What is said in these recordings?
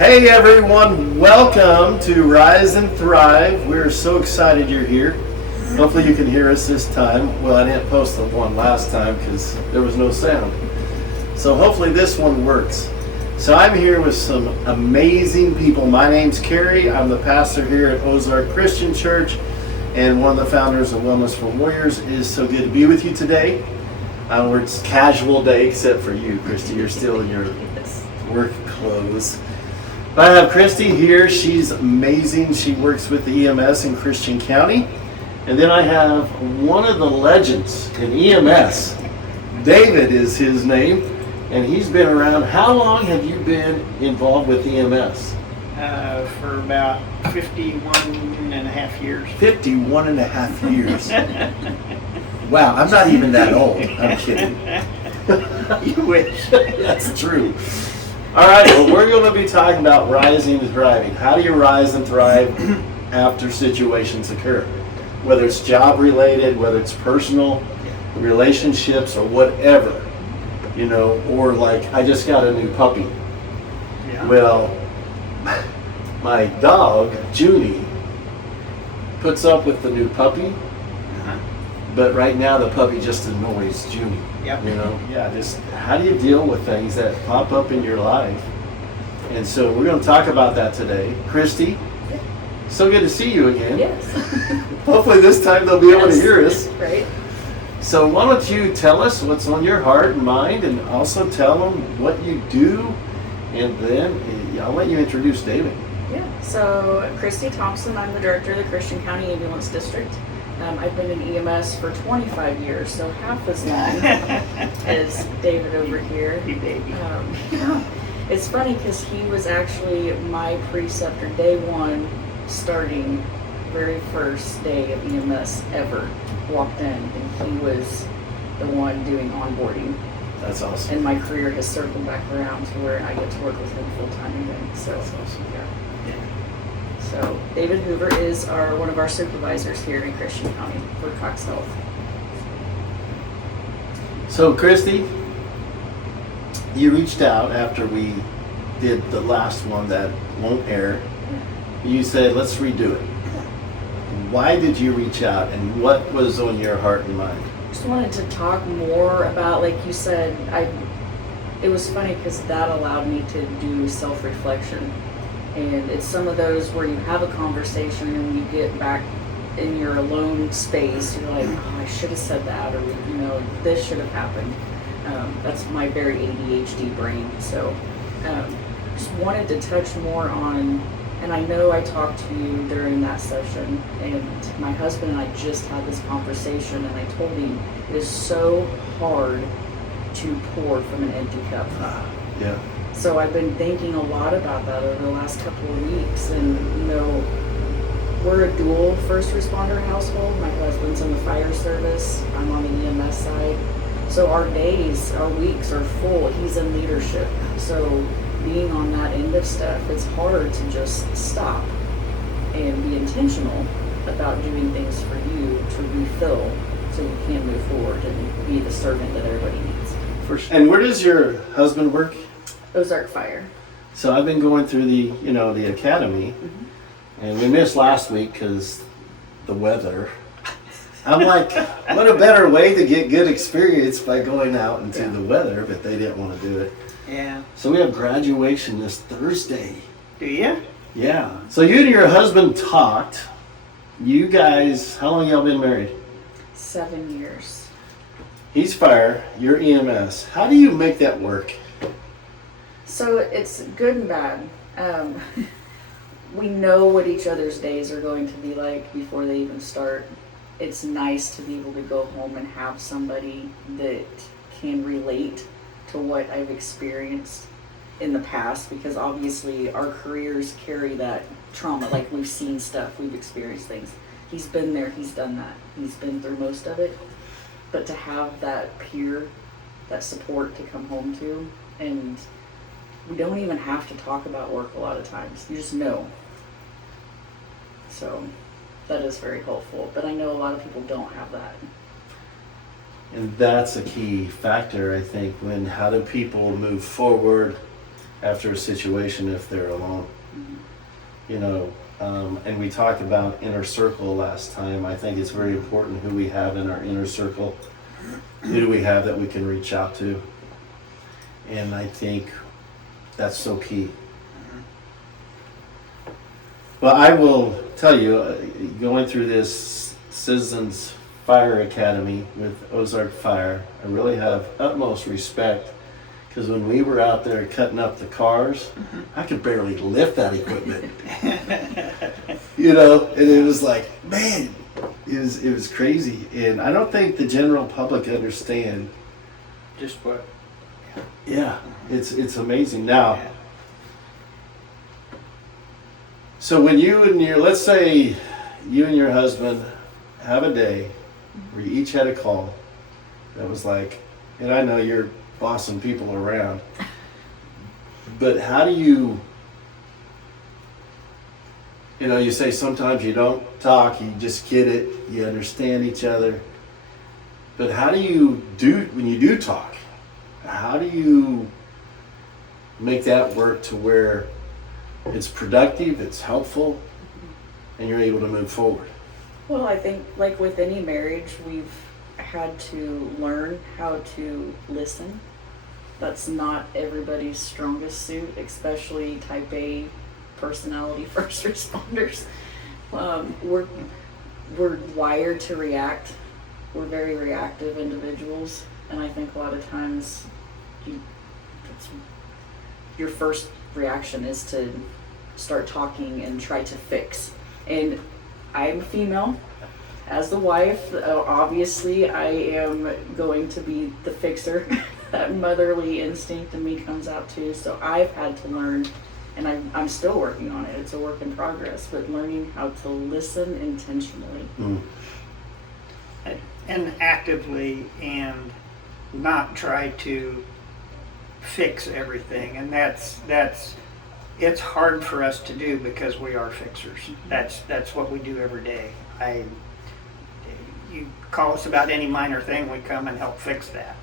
Hey everyone, welcome to Rise and Thrive. We're so excited you're here. Hopefully you can hear us this time. Well, I didn't post the one last time because there was no sound. So hopefully this one works. So I'm here with some amazing people. My name's Kerry. I'm the pastor here at Ozark Christian Church and one of the founders of Wellness for Warriors. It is so good to be with you today. It's casual day except for you, Christy. You're still in your work clothes. But I have Christy here. She's amazing. She works with the EMS in Christian County. And then I have one of the legends in EMS. David is his name, and he's been around. How long have you been involved with EMS? For about 51 and a half years. 51 and a half years. Wow, I'm not even that old. I'm kidding. You wish. That's true. All right, well, we're going to be talking about rising and thriving. How do you rise and thrive after situations occur? Whether it's job related, whether it's personal, relationships, or whatever. You know, or like, I just got a new puppy. Yeah. Well, my dog, Junie, puts up with the new puppy. But right now the puppy just annoys Junie. Yep. You know? Yeah, just how do you deal with things that pop up in your life? And so we're going to talk about that today. Christy, so good to see you again. Yes. Hopefully this time they'll be able to hear us. Right. So why don't you tell us what's on your heart and mind, and also tell them what you do, and then I'll let you introduce David. Yeah. So Christy Thompson, I'm the director of the Christian County Ambulance District. I've been in EMS for 25 years, so half as long as David over here. Hey, baby. It's funny because he was actually my preceptor day one, starting very first day of EMS ever. Walked in, and he was the one doing onboarding. That's awesome. And my career has circled back around to where I get to work with him full time again. So That's awesome. yeah. So David Hoover is one of our supervisors here in Christian County for Cox Health. So Christy, you reached out after we did the last one that won't air. You said, let's redo it. Why did you reach out, and what was on your heart and mind? Just wanted to talk more about, like you said, it was funny because that allowed me to do self-reflection. And it's some of those where you have a conversation and when you get back in your alone space, you're like, oh, I should have said that, or, you know, this should have happened. That's my very ADHD brain. So just wanted to touch more on, and I know I talked to you during that session, and my husband and I just had this conversation, and I told him it is so hard to pour from an empty cup. Yeah. So I've been thinking a lot about that over the last couple of weeks, and you know, we're a dual first responder household. My husband's in the fire service, I'm on the EMS side. So our days, our weeks are full. He's in leadership. So being on that end of stuff, it's hard to just stop and be intentional about doing things for you to refill so you can move forward and be the servant that everybody needs. And where does your husband work? Ozark Fire. So I've been going through the academy, and we missed last week because the weather. I'm like, what a better way to get good experience by going out into the weather, but they didn't want to do it. Yeah. So we have graduation this Thursday. Do you? Yeah. So you and your husband talked. You guys, how long y'all been married? 7 years. He's fire, you're EMS. How do you make that work? So it's good and bad. We know what each other's days are going to be like before they even start. It's nice to be able to go home and have somebody that can relate to what I've experienced in the past, because obviously our careers carry that trauma. Like, we've seen stuff, we've experienced things. He's been there, he's done that. He's been through most of it. But to have that peer, that support to come home to, and we don't even have to talk about work a lot of times. You just know. So that is very helpful. But I know a lot of people don't have that. And that's a key factor, I think, when how do people move forward after a situation if they're alone. You know, and we talked about inner circle last time. I think it's very important who we have in our inner circle. Who do we have that we can reach out to? And I think that's so key. Well, I will tell you, going through this Citizens Fire Academy with Ozark Fire, I really have utmost respect, because when we were out there cutting up the cars, I could barely lift that equipment. You know, and it was like, man, it was crazy. And I don't think the general public understand. Just what? Yeah, it's amazing. Now, so when you and your, let's say you and your husband have a day where you each had a call that was like, and I know you're bossing people around, but how do you know, you say sometimes you don't talk, you just get it, you understand each other, but how do you do, when you do talk, how do you make that work to where it's productive, it's helpful, and you're able to move forward? Well, I think like with any marriage, we've had to learn how to listen. That's not everybody's strongest suit, especially type A personality first responders. We're wired to react. We're very reactive individuals, and I think a lot of times your first reaction is to start talking and try to fix. And I'm female. As the wife, obviously I am going to be the fixer. That motherly instinct in me comes out too. So I've had to learn, and I'm still working on it. It's a work in progress, but learning how to listen intentionally. And actively, and not try to fix everything. And that's it's hard for us to do because we are fixers. That's what we do every day. You call us about any minor thing, we come and help fix that.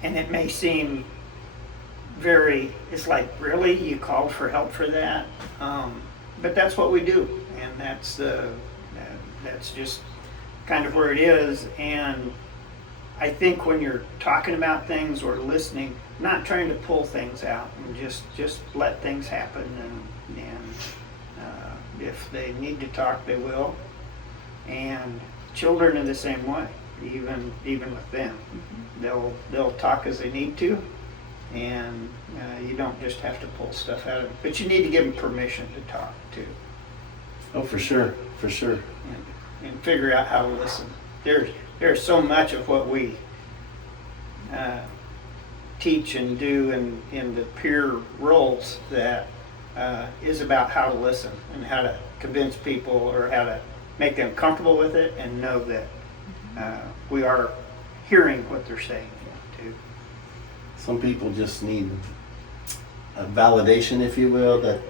And it may seem very, it's like, really, you called for help for that? But that's what we do, and that's just kind of where it is. And I think when you're talking about things or listening, not trying to pull things out, and just let things happen, and if they need to talk, they will. And children are the same way, even with them. They'll talk as they need to, and you don't just have to pull stuff out of them, but you need to give them permission to talk too. Oh, for sure. And figure out how to listen. There's so much of what we teach and do in the peer roles that is about how to listen and how to convince people, or how to make them comfortable with it and know that we are hearing what they're saying too. Some people just need a validation, if you will, that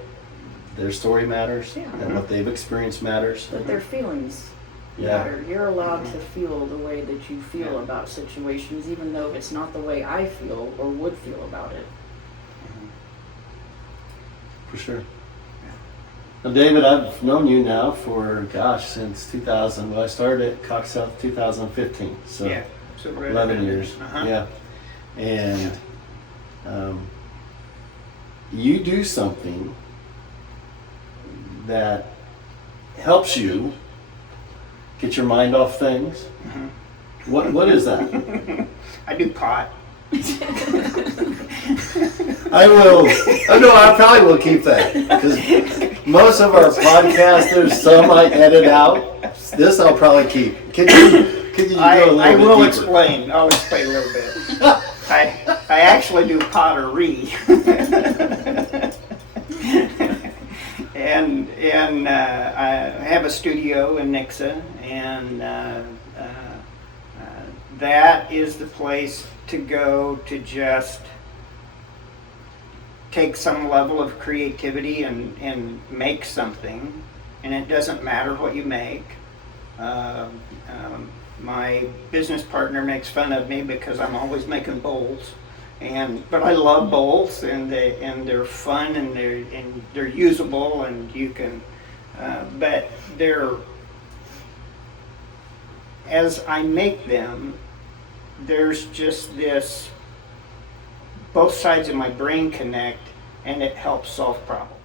their story matters, and what they've experienced matters. That their feelings matter. You're allowed to feel the way that you feel about situations, even though it's not the way I feel or would feel about it. For sure. Now, David, I've known you now for, since 2000. Well, I started at Cox South 2015, so, so right 11 years. Yeah. And you do something that helps you get your mind off things. What is that? I do pot. I will. Oh no, I probably will keep that, because most of our podcasts, there's some I edit out. This I'll probably keep. Can you go a little bit I will deeper? explain. I'll explain a little bit. I actually do pottery. And I have a studio in Nixa, and that is the place to go to just take some level of creativity and make something. And it doesn't matter what you make. My business partner makes fun of me because I'm always making bowls, But I love both, and they're fun, and they're usable, and you can, but as I make them, there's just this, both sides of my brain connect, and it helps solve problems.